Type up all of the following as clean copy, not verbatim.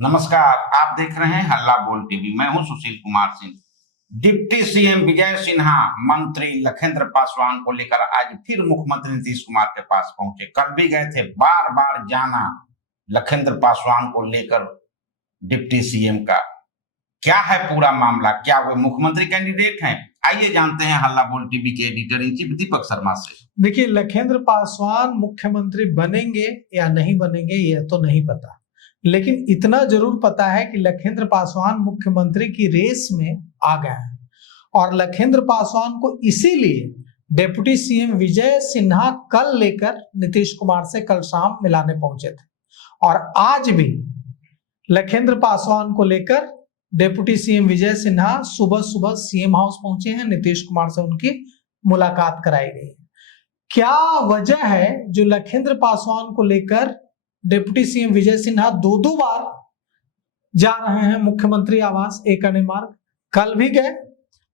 नमस्कार, आप देख रहे हैं हल्ला बोल टीवी। मैं हूं सुशील कुमार सिंह। डिप्टी सीएम विजय सिन्हा मंत्री लखेंद्र पासवान को लेकर आज फिर मुख्यमंत्री नीतीश कुमार के पास पहुंचे। कल भी गए थे। बार बार जाना लखेंद्र पासवान को लेकर डिप्टी सीएम का क्या है पूरा मामला, क्या वे मुख्यमंत्री कैंडिडेट हैं? आइए जानते हैं हल्ला बोल टीवी के editor in chief Deepak Sharma से। देखिए, लखेंद्र पासवान मुख्यमंत्री बनेंगे या नहीं बनेंगे यह तो नहीं पता, लेकिन इतना जरूर पता है कि लखेंद्र पासवान मुख्यमंत्री की रेस में आ गए हैं। और लखेंद्र पासवान को इसीलिए डिप्टी सीएम विजय सिन्हा कल लेकर नीतीश कुमार से कल शाम मिलाने पहुंचे थे। और आज भी लखेंद्र पासवान को लेकर डिप्टी सीएम विजय सिन्हा सुबह सुबह सीएम हाउस पहुंचे हैं। नीतीश कुमार से उनकी मुलाकात कराई गई। क्या वजह है जो लखेंद्र पासवान को लेकर डिप्टी सीएम विजय सिन्हा दो बार जा रहे हैं मुख्यमंत्री आवास एक अन्य मार्ग? कल भी गए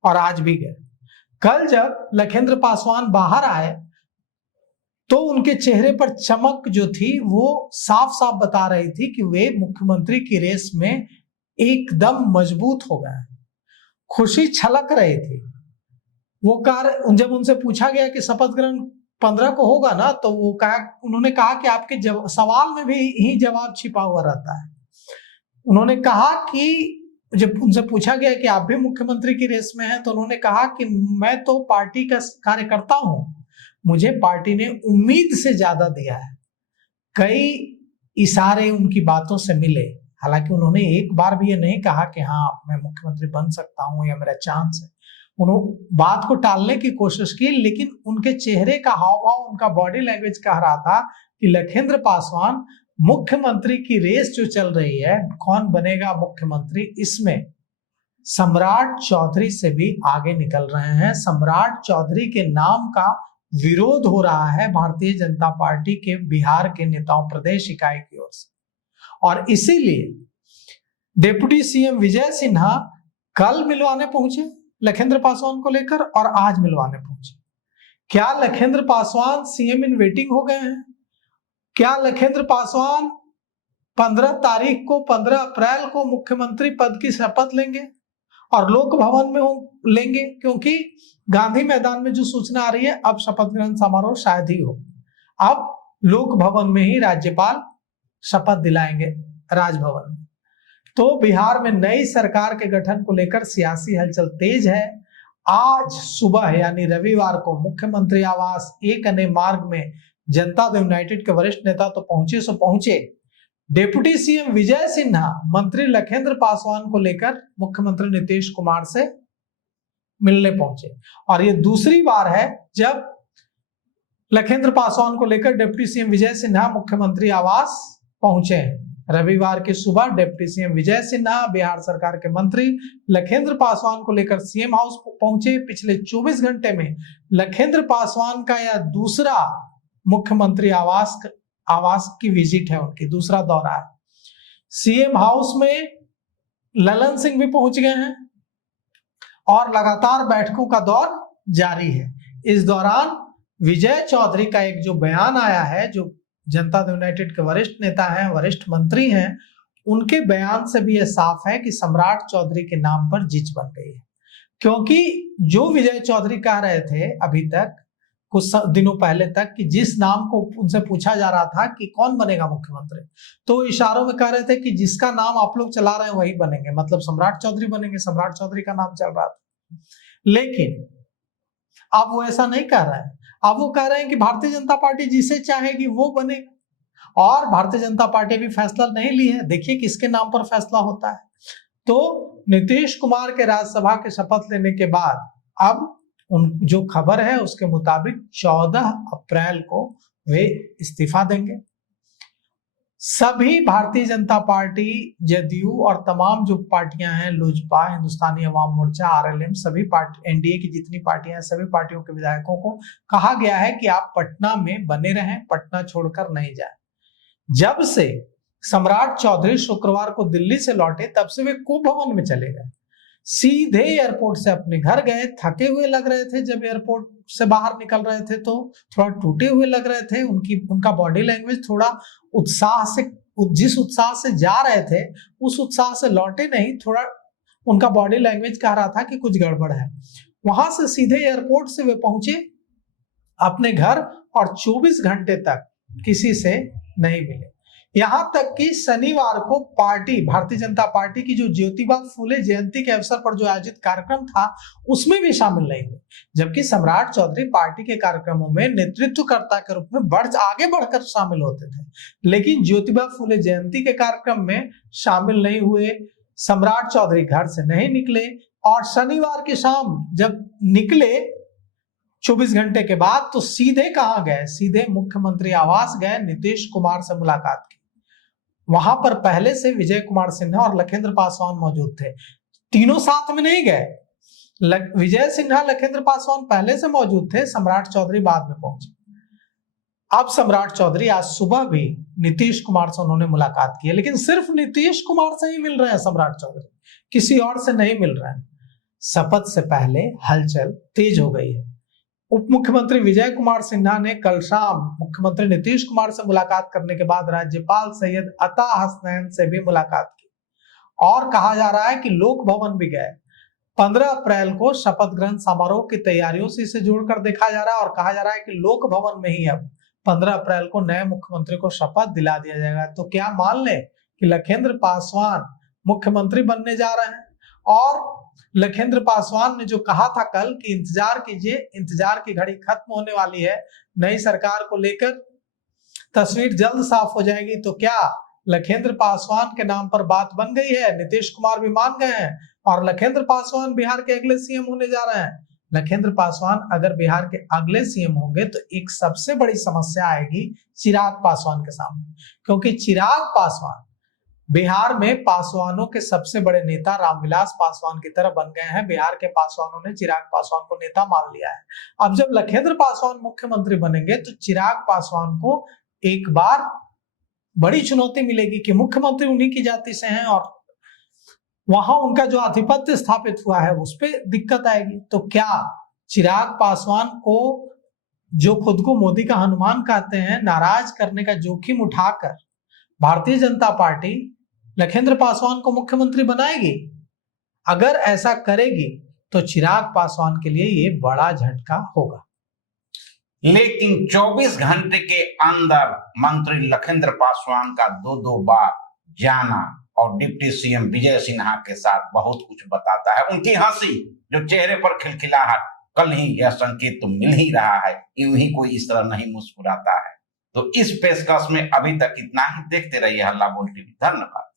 और आज भी गए। कल जब लखेंद्र पासवान बाहर आए तो उनके चेहरे पर चमक जो थी वो साफ साफ बता रही थी कि वे मुख्यमंत्री की रेस में एकदम मजबूत हो गए। खुशी छलक रही थी। वो जब उनसे पूछा गया कि शपथ ग्रहण 15 को होगा ना, तो उन्होंने कहा कि आपके सवाल में भी ही जवाब छिपा हुआ रहता है। उन्होंने कहा कि जब उनसे पूछा गया कि आप भी मुख्यमंत्री की रेस में हैं, तो उन्होंने कहा कि मैं तो पार्टी का कार्यकर्ता हूं, मुझे पार्टी ने उम्मीद से ज्यादा दिया है। कई इशारे उनकी बातों से मिले। हालांकि उन्होंने एक बार भी ये नहीं कहा कि हाँ मैं मुख्यमंत्री बन सकता हूं या मेरा चांस है। उन्होंने बात को टालने की कोशिश की, लेकिन उनके चेहरे का हाव भाव, उनका बॉडी लैंग्वेज कह रहा था कि लखेंद्र पासवान मुख्यमंत्री की रेस जो चल रही है, कौन बनेगा मुख्यमंत्री, इसमें सम्राट चौधरी से भी आगे निकल रहे हैं। सम्राट चौधरी के नाम का विरोध हो रहा है भारतीय जनता पार्टी के बिहार के नेताओं, प्रदेश इकाई की ओर से। और इसीलिए डिप्टी सीएम विजय सिन्हा कल मिलवाने पहुंचे लखेंद्र पासवान को लेकर और आज मिलवाने पहुंचे। क्या Lakhendra Paswan CM in waiting हो गए हैं? क्या लखेंद्र पासवान 15 अप्रैल को मुख्यमंत्री पद की शपथ लेंगे और लोक भवन में लेंगे? क्योंकि गांधी मैदान में जो सूचना आ रही है, अब शपथ ग्रहण समारोह शायद ही हो। अब लोक भवन में ही राज्यपाल शपथ दिलाएंगे राजभवन में। तो बिहार में नई सरकार के गठन को लेकर सियासी हलचल तेज है। आज सुबह यानी रविवार को मुख्यमंत्री आवास एक अन्य मार्ग में जनता दल यूनाइटेड के वरिष्ठ नेता तो पहुंचे। डिप्टी सीएम विजय सिन्हा मंत्री लखेंद्र पासवान को लेकर मुख्यमंत्री नीतीश कुमार से मिलने पहुंचे। और ये दूसरी बार है जब लखेंद्र पासवान को लेकर डिप्टी सीएम विजय सिन्हा मुख्यमंत्री आवास पहुंचे हैं। रविवार की सुबह डिप्टी सीएम विजय सिन्हा बिहार सरकार के मंत्री लखेंद्र पासवान को लेकर सीएम हाउस पहुंचे। पिछले 24 घंटे में लखेंद्र पासवान का यह दूसरा मुख्यमंत्री आवास की विजिट है, उनकी दूसरा दौरा है। सीएम हाउस में ललन सिंह भी पहुंच गए हैं और लगातार बैठकों का दौर जारी है। इस दौरान विजय चौधरी का एक जो बयान आया है, जो जनता दल यूनाइटेड के वरिष्ठ नेता हैं, वरिष्ठ मंत्री हैं, उनके बयान से भी यह साफ है कि सम्राट चौधरी के नाम पर जिच बन गई है। क्योंकि जो विजय चौधरी कह रहे थे अभी तक, कुछ दिनों पहले तक, कि जिस नाम को उनसे पूछा जा रहा था कि कौन बनेगा मुख्यमंत्री, तो इशारों में कह रहे थे कि जिसका नाम आप लोग चला रहे हैं वही बनेंगे, मतलब सम्राट चौधरी बनेंगे। सम्राट चौधरी का नाम चल रहा था, लेकिन अब वो ऐसा नहीं कह रहे हैं। अब वो कह रहे हैं कि भारतीय जनता पार्टी जिसे चाहेगी वो बनेगा। और भारतीय जनता पार्टी भी फैसला नहीं ली है, देखिए किसके नाम पर फैसला होता है। तो नीतीश कुमार के राज्यसभा के शपथ लेने के बाद अब जो खबर है उसके मुताबिक 14 अप्रैल को वे इस्तीफा देंगे। सभी भारतीय जनता पार्टी, जदयू और तमाम जो पार्टियां हैं, लोजपा, हिंदुस्तानी अवाम मोर्चा, आरएलएम, सभी पार्टी, एनडीए की जितनी पार्टियां हैं, सभी पार्टियों के विधायकों को कहा गया है कि आप पटना में बने रहें, पटना छोड़कर नहीं जाएं। जब से सम्राट चौधरी शुक्रवार को दिल्ली से लौटे, तब से वे कुंभ भवन में चले गए। सीधे एयरपोर्ट से अपने घर गए। थके हुए लग रहे थे, जब एयरपोर्ट से बाहर निकल रहे थे तो थोड़ा टूटे हुए लग रहे थे। उनका बॉडी लैंग्वेज थोड़ा उत्साह से जिस उत्साह से जा रहे थे उस उत्साह से लौटे नहीं, थोड़ा उनका बॉडी लैंग्वेज कह रहा था कि कुछ गड़बड़ है। वहां से सीधे एयरपोर्ट से वे पहुंचे अपने घर और 24 घंटे तक किसी से नहीं मिले। यहां तक कि शनिवार को पार्टी, भारतीय जनता पार्टी की जो ज्योतिबा फूले जयंती के अवसर पर जो आयोजित कार्यक्रम था उसमें भी शामिल नहीं हुए, जबकि सम्राट चौधरी पार्टी के कार्यक्रमों में नेतृत्वकर्ता के रूप में आगे बढ़कर शामिल होते थे, लेकिन ज्योतिबा फूले जयंती के कार्यक्रम में शामिल नहीं हुए। सम्राट चौधरी घर से नहीं निकले और शनिवार की शाम जब निकले 24 घंटे के बाद तो सीधे कहां गए, सीधे मुख्यमंत्री आवास गए, नीतीश कुमार से मुलाकात की। वहां पर पहले से विजय कुमार सिन्हा और लखेंद्र पासवान मौजूद थे, तीनों साथ में नहीं गए। विजय सिन्हा, लखेंद्र पासवान पहले से मौजूद थे, सम्राट चौधरी बाद में पहुंचे। अब सम्राट चौधरी आज सुबह भी नीतीश कुमार से उन्होंने मुलाकात की है, लेकिन सिर्फ नीतीश कुमार से ही मिल रहे हैं सम्राट चौधरी, किसी और से नहीं मिल रहे हैं। शपथ से पहले हलचल तेज हो गई है। उप मुख्यमंत्री विजय कुमार सिन्हा ने कल शाम मुख्यमंत्री नीतीश कुमार से मुलाकात करने के बाद राज्यपाल सैयद अता हसनैन से भी मुलाकात की और कहा जा रहा है कि लोक भवन भी गए। 15 अप्रैल को शपथ ग्रहण समारोह की तैयारियों से इसे जोड़कर देखा जा रहा है और कहा जा रहा है कि लोक भवन में ही अब 15 अप्रैल को नए मुख्यमंत्री को शपथ दिला दिया जाएगा। तो क्या मान लें कि लखेंद्र पासवान मुख्यमंत्री बनने जा रहे हैं? और लखेंद्र पासवान ने जो कहा था कल कि इंतजार कीजिए, इंतजार की घड़ी खत्म होने वाली है, नई सरकार को लेकर तस्वीर जल्द साफ हो जाएगी। तो क्या लखेंद्र पासवान के नाम पर बात बन गई है? नीतीश कुमार भी मान गए हैं और लखेंद्र पासवान बिहार के अगले सीएम होने जा रहे हैं। लखेंद्र पासवान अगर बिहार के अगले सीएम होंगे तो एक सबसे बड़ी समस्या आएगी चिराग पासवान के सामने, क्योंकि चिराग पासवान बिहार में पासवानों के सबसे बड़े नेता रामविलास पासवान की तरह बन गए हैं। बिहार के पासवानों ने चिराग पासवान को नेता मान लिया है। अब जब लखेंद्र पासवान मुख्यमंत्री बनेंगे तो चिराग पासवान को एक बार बड़ी चुनौती मिलेगी कि मुख्यमंत्री उन्हीं की जाति से हैं और वहां उनका जो आधिपत्य स्थापित हुआ है उस पर दिक्कत आएगी। तो क्या चिराग पासवान को, जो खुद को मोदी का हनुमान कहते हैं, नाराज करने का जोखिम उठाकर भारतीय जनता पार्टी लखेंद्र पासवान को मुख्यमंत्री बनाएगी? अगर ऐसा करेगी तो चिराग पासवान के लिए ये बड़ा झटका होगा। लेकिन 24 घंटे के अंदर मंत्री लखेंद्र पासवान का 2 बार जाना और डिप्टी सीएम विजय सिन्हा के साथ बहुत कुछ बताता है। उनकी हंसी, जो चेहरे पर खिलखिलाहट, कल ही यह संकेत तो मिल ही रहा है, यूं ही कोई इस तरह नहीं मुस्कुराता है। तो इस पेशकश में अभी तक इतना ही। देखते रहिए हल्ला बोल टीवी। धन्यवाद।